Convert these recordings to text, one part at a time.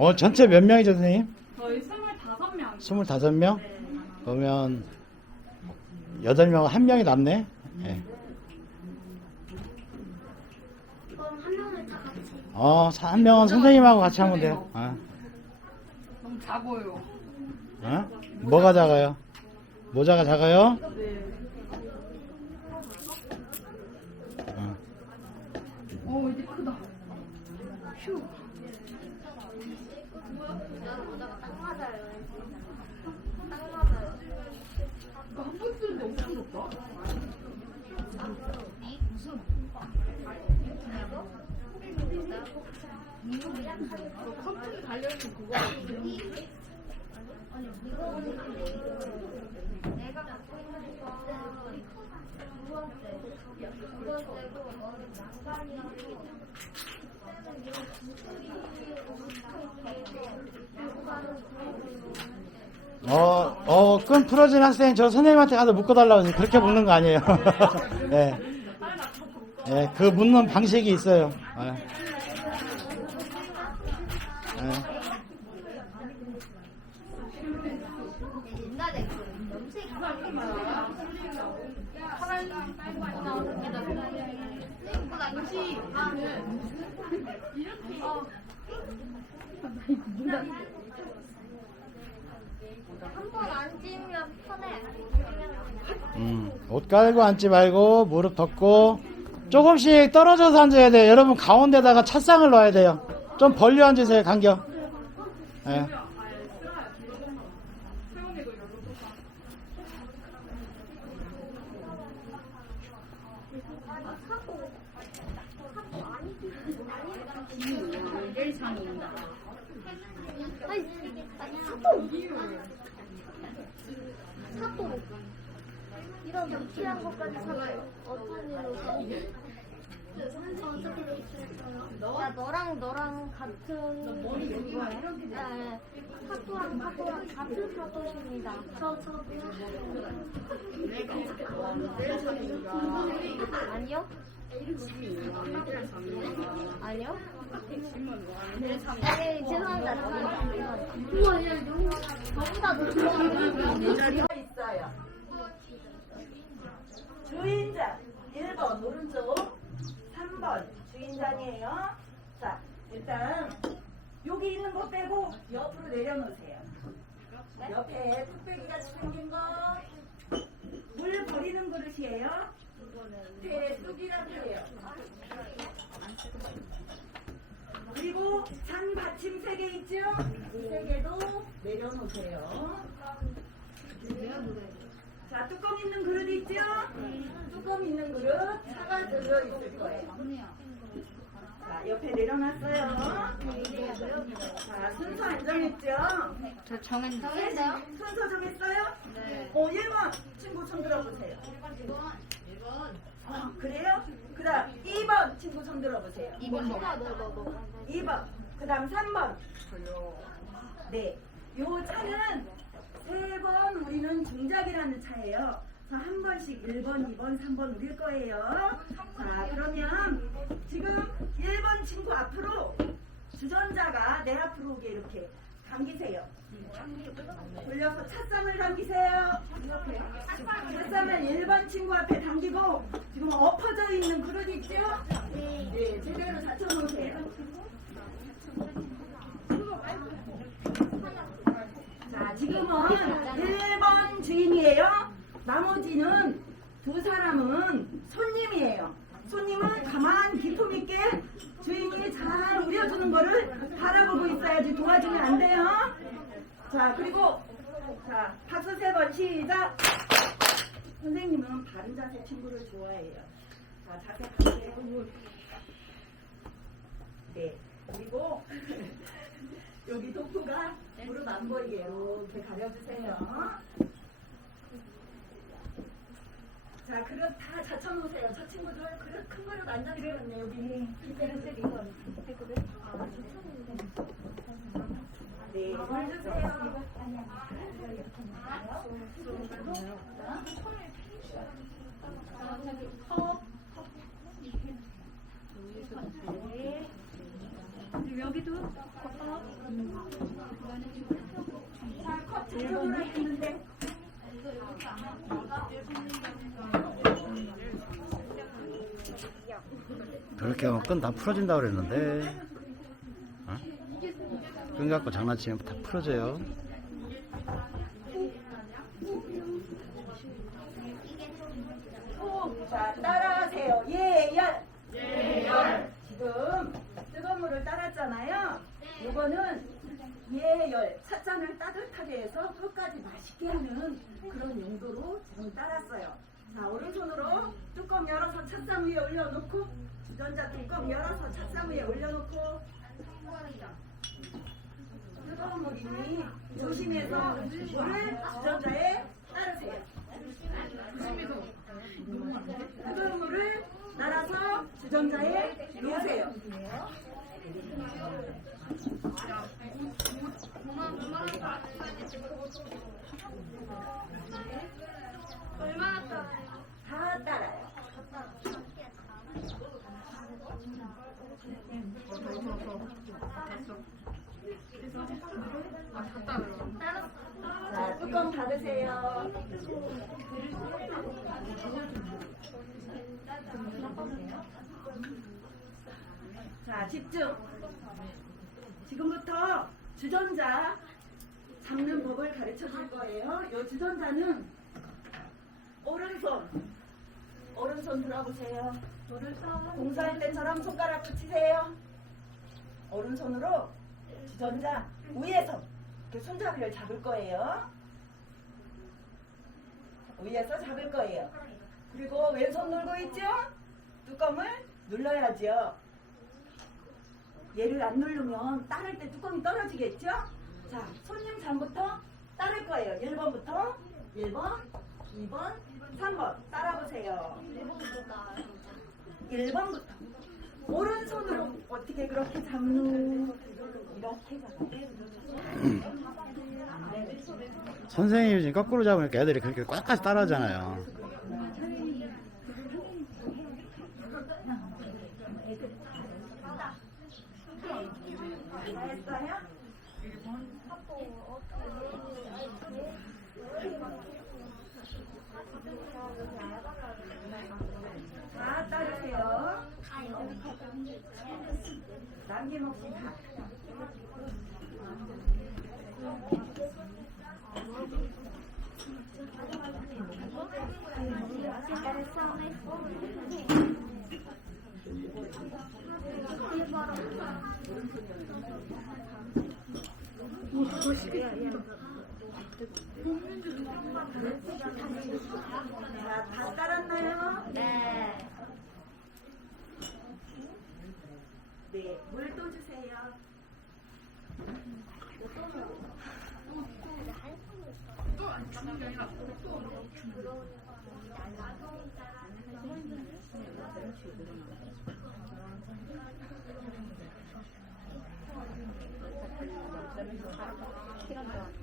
어, 전체 몇 명이죠, 선생님? 저희 25명. 25명? 그러면 8명, 한 명이 남네? 예. 그럼 한 명을 다 같이. 어, 한 명은 선생님하고 같이 하면 돼요. 어. 너무 작아요. 어? 뭐가 작아요? 모자가 작아요? 네. 어. 어, 이제 크다. 휴. 달려있는 그거 어, 어, 끈 풀어진 학생 저 선생님한테 가서 묶어달라고 그렇게 묶는 거 아니에요. 예. 예, 그 묶는 방식이 있어요. 예. 예. 옛날에 그 염색 한번 앉으면 편해. 음, 옷 깔고 앉지 말고 무릎 덮고 조금씩 떨어져서 앉아야 돼요. 여러분 가운데다가 찻상을 넣어야 돼요. 좀 벌려 앉으세요, 간격. 예. 아니, 사또. 사또. 이런 유치한 것까지 사요. 어떤 일로 어떻게 됐어요? 야, 너랑 너랑 같은? 네, 사또랑 사또랑 같은 사또십니다. 저, 저, 아니요? 아니요? 네, 죄송합니다. 우와, 야, 너무, 저보다 더 좋아. 있어요. 주인장 1번 오른쪽 3번 주인장이에요. 자 일단 여기 있는 거 빼고 옆으로 내려놓으세요. 옆에 뚝배기가 생긴 거 물 버리는 그릇이에요. 뒤에 뚝이라고 해요. 그리고 잔 받침 세 개 있죠? 이세 개도 내려놓으세요. 자, 뚜껑 있는 그릇 있죠? 뚜껑 있는 그릇 차가 들어 있을 거예요. 자, 옆에 내려놨어요. 자, 순서 안 정했죠? 저 정했는데. 정했어요? 순서 정했어요? 네. 어, 1번 친구 손 들어보세요. 1번. 어, 그래요? 그 다음 2번 친구 손 들어보세요. 2번 뭐? 2번. 그 다음 3번. 네. 요 차는 세 번 우리는 중작이라는 차예요. 그래서 한 번씩 1번, 2번, 3번 우릴 거예요. 자, 그러면 지금 1번 친구 앞으로 주전자가 내 앞으로 오게 이렇게 당기세요. 돌려서 찻상을 당기세요. 찻상을 1번 친구 앞에 당기고 지금 엎어져 있는 그릇 있죠? 네, 제대로 잡혀놓으세요. 자, 지금은 1번 주인이에요. 나머지는 두 사람은 손님이에요. 손님은 가만 기품 있게 주인이 잘 우려주는 거를 바라보고 있어야지 도와주면 안 돼요. 자, 그리고 자, 박수 세 번 시작. 선생님은 바른 자세 친구를 좋아해요. 자, 자세 바르게. 네. 그리고 여기 도프가 무릎 안 보이게 이렇게 가려주세요. 자, 그럼 다 젖혀놓으세요. 저 친구들 그릇 큰 그릇 안 자쳐놨네. 여기 이때는 이거 이거를 아, 자쳐놓는데. 네. 물 주세요. 그리고 여기도 컵. 컵커 있는데. 그렇게 하면 끈 다 풀어진다 그랬는데 어? 끈 갖고 장난치면 다 풀어져요 후. 자, 따라하세요. 예열. 예열. 지금 뜨거운 물을 따랐잖아요. 요거는 예열. 찻잔을 따뜻하게 해서 끝까지 맛있게 하는 그런 용도로 지금 따랐어요. 자, 오른손으로 뚜껑 열어서 찻잔 위에 올려놓고 주전자 뚜껑 열어서 찻잔 위에 올려놓고 뜨거운 물이니 조심해서 물을 주전자에 따르세요. 뜨거운 물을 따라서 주전자에 놓으세요. 얼마나? 다 따라요. 자, 뚜껑 닫으세요. 자, 집중. 지금부터 주전자 잡는 법을 가르쳐 줄 거예요. 이 주전자는 오른손, 오른손 들어보세요. 공사할 때처럼 손가락 붙이세요. 오른손으로 주전자 위에서 이렇게 손잡이를 잡을 거예요. 위에서 잡을 거예요. 그리고 왼손 눌고 있죠? 뚜껑을 눌러야죠. 얘를 안 누르면 따를 때 뚜껑이 떨어지겠죠? 자, 손님 잠부터 따를 거예요. 1번부터 1번, 2번, 3번 따라보세요. 1번부터 오른손으로 어떻게 그렇게 잡는 이렇게 잡아요. 선생님이 지금 거꾸로 잡으니까 애들이 그렇게 끝까지 따라하잖아요 다 했어요? 다 따르세요. 남김없이 다. 자, 다 따랐나요? 네. 네, 물 또 주세요. 자,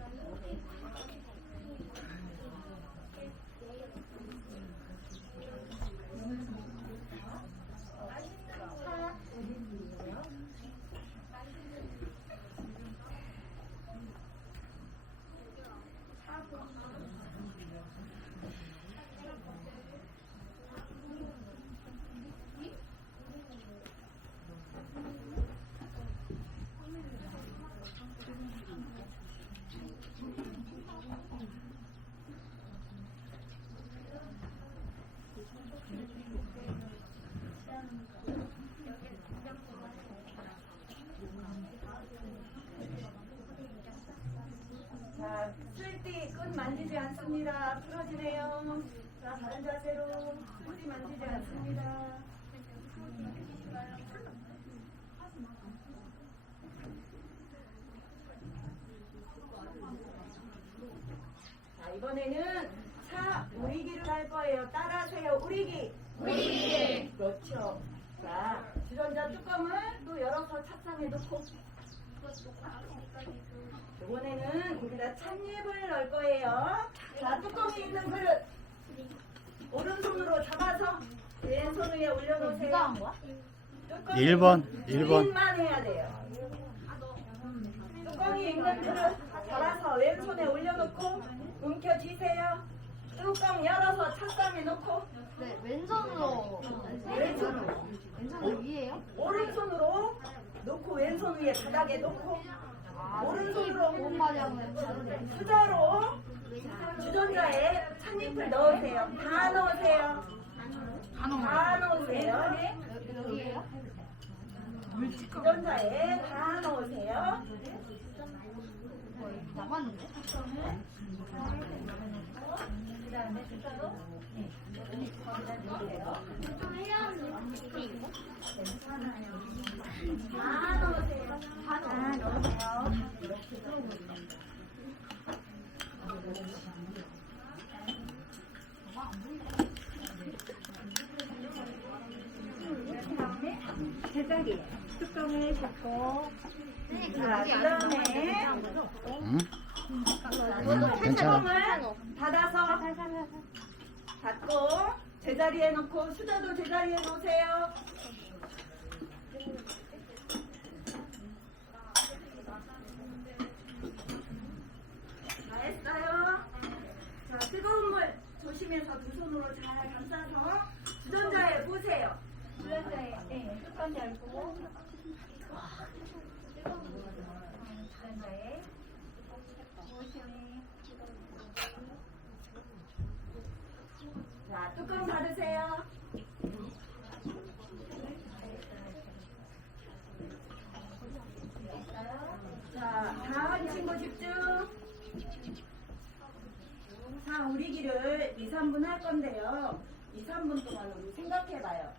만지지 않습니다. 풀어지네요. 자, 다른 자세로 뿌리 만지지 않습니다. 자, 이번에는 차 우리기를 할 거예요. 따라하세요. 우리기. 우리기. 그렇죠. 자, 주전자 뚜껑을 또 열어서 찻상에 넣고 이번에는 거기다 찻잎을 넣을 거예요. 자, 뚜껑이 있는 그릇. 오른손으로 잡아서 왼손 위에 올려놓으세요. 뚜껑이 1번, 있는 1번. 주인만 해야 돼요. 뚜껑이 있는 그릇. 잡아서 왼손에 올려놓고 움켜쥐세요. 뚜껑 열어서 찻감에 놓고 네, 왼손으로. 왼손으로 왼손 위에요? 오른손으로 놓고 왼손 위에 바닥에 놓고 아, 오른손으로 다르네. 수저로 주전자에 찻잎을 넣으세요. 다 넣으세요. 다 넣으세요. 네. 주전자에 다 넣으세요. 남았는데? 그 다음에 수저로 다 넣으세요. 다 넣으세요. 그 다음에 제자리 뚜껑을 닫고 자, 그다음에 응? 음, 괜찮아. 닫아서 닫고 제자리에 놓고 수저도 제자리에 놓으세요. 잘했어요. 자, 뜨거운 물 조심해서 두 손으로 잘 감싸서 주전자에 보세요. 주전자에 네, 뚜껑 열고 자, 뚜껑 닫으세요. 자, 다음 친구 집중. 자, 우리 길을 2, 3분 할 건데요. 2, 3분 동안 우리 생각해봐요.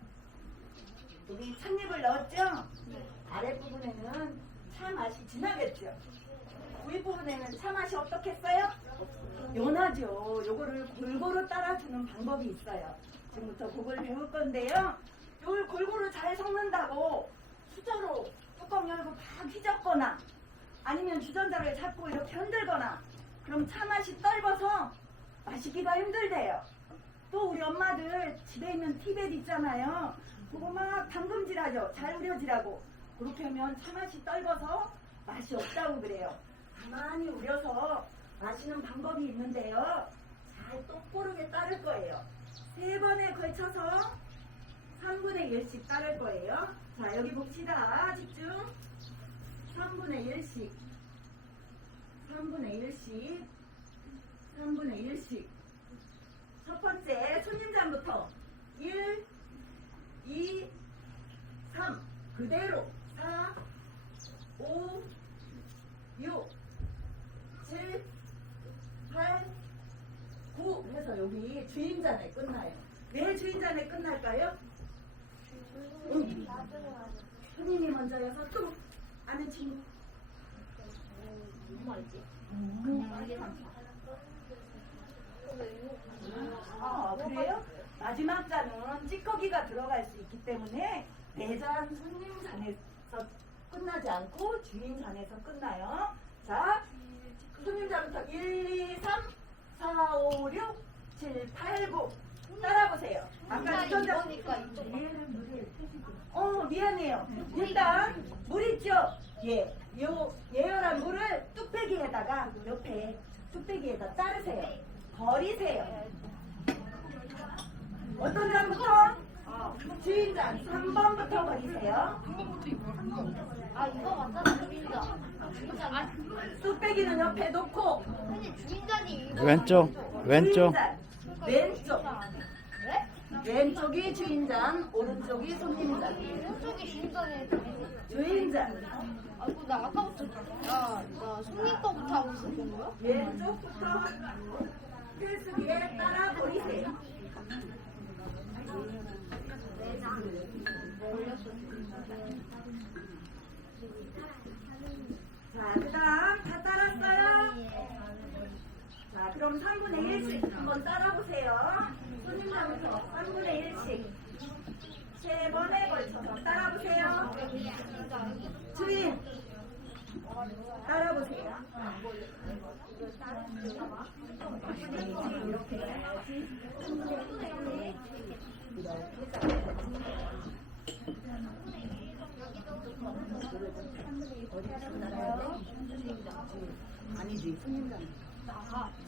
우리 찻잎을 넣었죠? 아랫부분에는 차 맛이 진하겠죠? 윗부분에는 차 맛이 어떻겠어요? 연하죠. 요거를 골고루 따라주는 방법이 있어요. 지금부터 그걸 배울 건데요. 요걸 골고루 잘 섞는다고 수저로 뚜껑 열고 막 휘젓거나 아니면 주전자를 잡고 이렇게 흔들거나 그럼 차 맛이 떨궈서 마시기가 힘들대요. 또 우리 엄마들 집에 있는 티벳 있잖아요. 그거 막 담금질하죠. 잘 우려지라고. 그렇게 하면 차 맛이 떨궈서 맛이 없다고 그래요. 가만히 우려서 마시는 방법이 있는데요. 잘 똑고르게 따를 거예요. 세 번에 걸쳐서 3분의 1씩 따를 거예요. 자, 여기 봅시다. 집중. 3분의 1씩. 3분의 1씩. 3분의 1씩. 첫 번째, 손님장부터 1, 2, 3. 그대로 4, 5, 6, 7, 8, 9 해서 여기 주인잔에 끝나요. 왜 주인잔에 끝날까요? 응. 손님이 먼저여서 또 아는 친구. 아, 그래요? 마지막 잔은 찌꺼기가 들어갈 수 있기 때문에 내잔 손님 잔에서 끝나지 않고 주인 잔에서 끝나요. 자, 손님 잔부터 1, 2, 3, 4, 5, 6, 7, 8, 9 따라보세요. 아까 이쪽 어 미안해요. 일단 물 있죠? 예, 요 예열한 물을 뚝배기에다가 옆에 뚝배기에다 따르세요. 버리세요. 어떤 잔부터? 주인잔 3번부터 버리세요. 아, 이거 맞잖아, 주인장. 주인장. 아, 뚝배기는 옆에 놓고 근데 주인장이 이거. 왼쪽, 왼쪽. 주인잔 왼쪽 네? 왼쪽이 주인잔 오른쪽이 손님잔 오른쪽이 주인장이 주인잔 아, 이거 나 아까부터 나, 나 손님 거부터 하고 있었던 거야? 왼쪽부터 필수기에 따라 버리세요. 자, 그 다음 다 따랐어요? 자, 그럼 3분의 1씩 한번 따라보세요. 손님부터 3분의 1씩. 세 번에 걸쳐서 따라보세요. 주인, 따라보세요. 이렇게 아니지. 손님 잔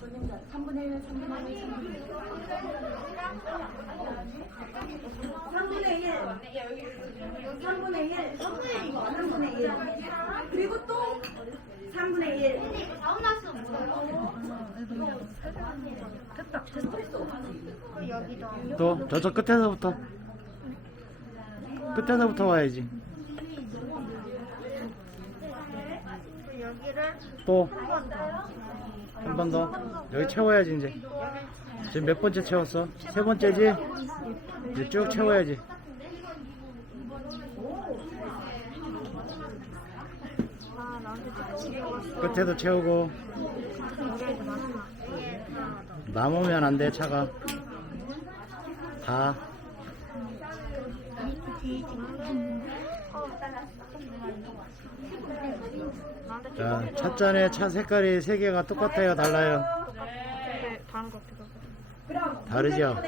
3분의 1, 3분의 1, 3분의 1. 3분의 1. 3분의 1. 3분의 1. 그리고 또 3분의 1. 다음 날수 뭐예요? 여기도 또 저쪽 끝에서부터 끝에서부터 와야지 여기를 또 한 번 더. 여기 채워야지 이제. 지금 몇 번째 채웠어? 세 번째지? 이제 쭉 채워야지. 끝에도 채우고. 남으면 안 돼 차가. 다 자, 찻잔에 차 색깔이 세 개가 똑같아요, 달라요. 그럼 다르죠?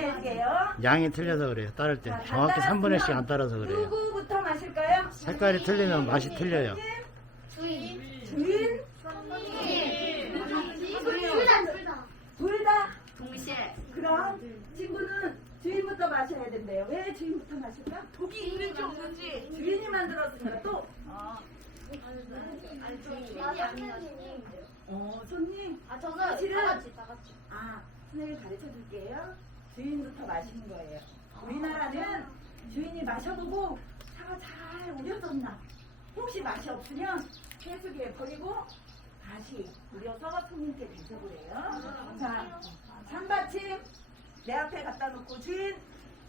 양이 틀려서 그래요. 따를 때 정확히 3분의 1씩 안 따라서 그래요. 누구부터 마실까요? 색깔이 틀리면 맛이 틀려요. 주인? 둘다 둘 다? 동시에. 그럼 친구는 주인부터 마셔야 된대요. 왜 주인부터 마실까? 독이 있는지 없는지. 주인이 만들었으니까 또. 어, 손님. 아 저는 사실은- 다 같이 다 같이. 아, 선생님 가르쳐 줄게요. 주인부터 마시는 거예요. 우리나라는 주인이 마셔보고 차가 잘 우려졌나. 혹시 맛이 없으면 해수기에 버리고 다시 우려서 손님께 드셔보래요. 자, 잔받침 내 앞에 갖다 놓고 주인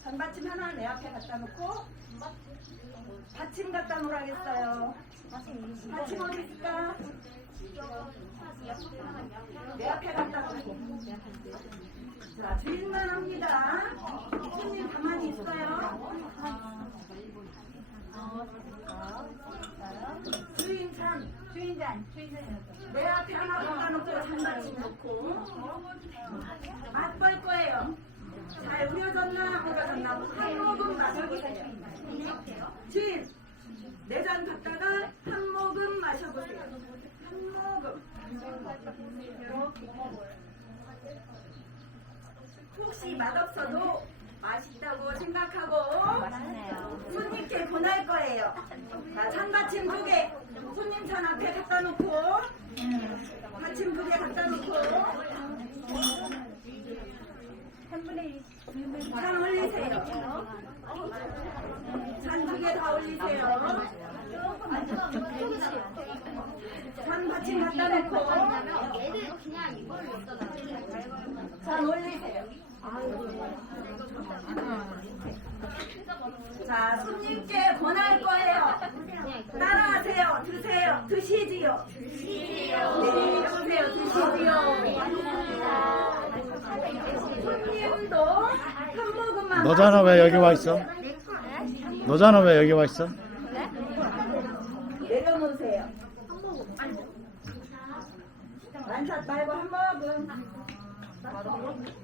잔받침 하나 내 앞에 갖다 놓고 받침 갖다 놓으라겠어요. 받침 어디 있을까? 내 앞에 갖다 놓고. 자, 주인만 합니다. 손님 가만히 있어요. 주인 잔. 주인 잔. 내 앞에 하나 갖다 놓고 잔받침 놓고. 맛볼 거예요. 잘 우려졌나 우려졌나 한 모금 마셔보세요. 주인, 내잔 갖다가 한 모금 마셔보세요. 한 모금. 혹시 맛없어도 맛있다고 생각하고 손님께 권할 거예요. 자, 찬받침 두 개. 손님 찬 앞에 갖다 놓고 받침 두 개 갖다 놓고 찬 올리세요. 찬두개다 올리세요. 찬 받침 갖다 놓고 얘들 그냥 이걸 갖다 놔. 잔 올리세요. 자, 손님께 권할 거예요. 따라하세요. 드세요. 드시지요. 드시지요. 네, 해보세요. 드시지요. 손님도 한 모금만. 너잖아, 왜 여기 와 있어? 너잖아, 왜 여기 와 있어? 내려놓으세요. 완샷 말고 한 모금.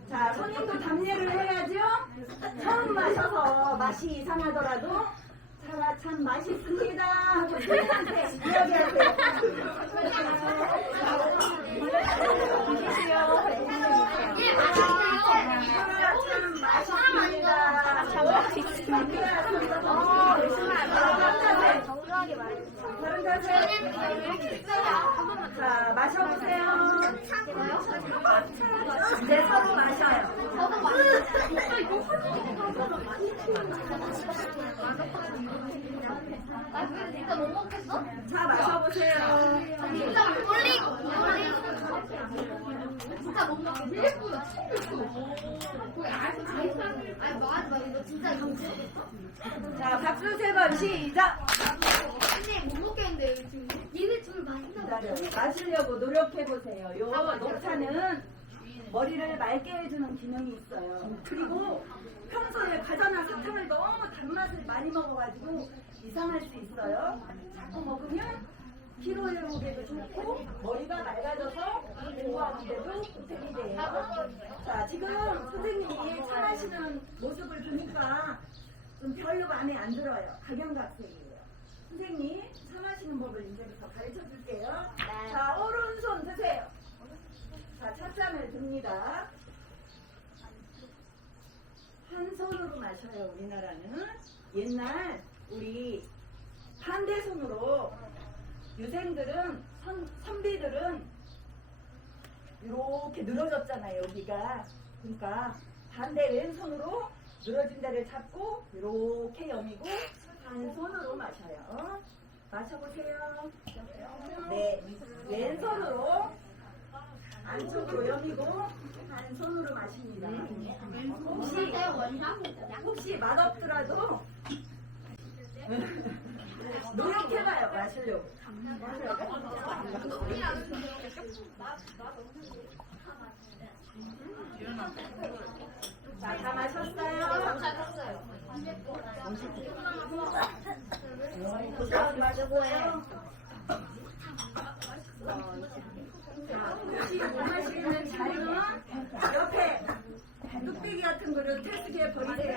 자, 손님도 답례를 해야죠. 처음 마셔서 맛이 이상하더라도 차가 참 맛있습니다. 하고 손님한테 이야기하세요. 자, 마셔보세요. 네, 서로 마셔요. 자, 마셔보세요. 진짜 꼴리 꼴리 진짜 못 먹겠어? 아니 뭐하지 마 이거 진짜 이거 자, 박수 세 번 시작. 근데 못 먹겠는데 지금 얘네 둘 맛있나 기다려요. 마시려고 노력해 보세요. 요 녹차는 머리를 맑게 해주는 기능이 있어요. 그리고 평소에 과자나 사탕을 너무 단맛을 많이 먹어가지고 이상할 수 있어요. 자꾸 먹으면 피로 회복에도 좋고 머리가 맑아져서 공부하는데도 보탬이 돼요. 자, 지금 선생님이 차 마시는 모습을 보니까 좀 별로 마음에 안 들어요. 각양각색이에요. 선생님 차 마시는 법을 이제부터 가르쳐 줄게요. 자, 오른손 드세요. 자, 찻잔을 듭니다. 한 손으로 마셔요, 우리나라는. 옛날 우리 반대 손으로 유생들은 선, 선비들은 이렇게 늘어졌잖아요, 여기가. 그러니까 반대 왼손으로 늘어진 데를 잡고 이렇게 여미고 한 손으로 마셔요. 마셔보세요. 네, 왼손으로 안쪽으로 여미고 한 손으로 마십니다. 혹시 혹시 맛없더라도 노력해봐요 마시려고. 자, 다 마셨어요? 그다음 마시고요. 자, 혹시 못 마시는 자리는 옆에 뚝배기 같은 거를 태스기에 버리지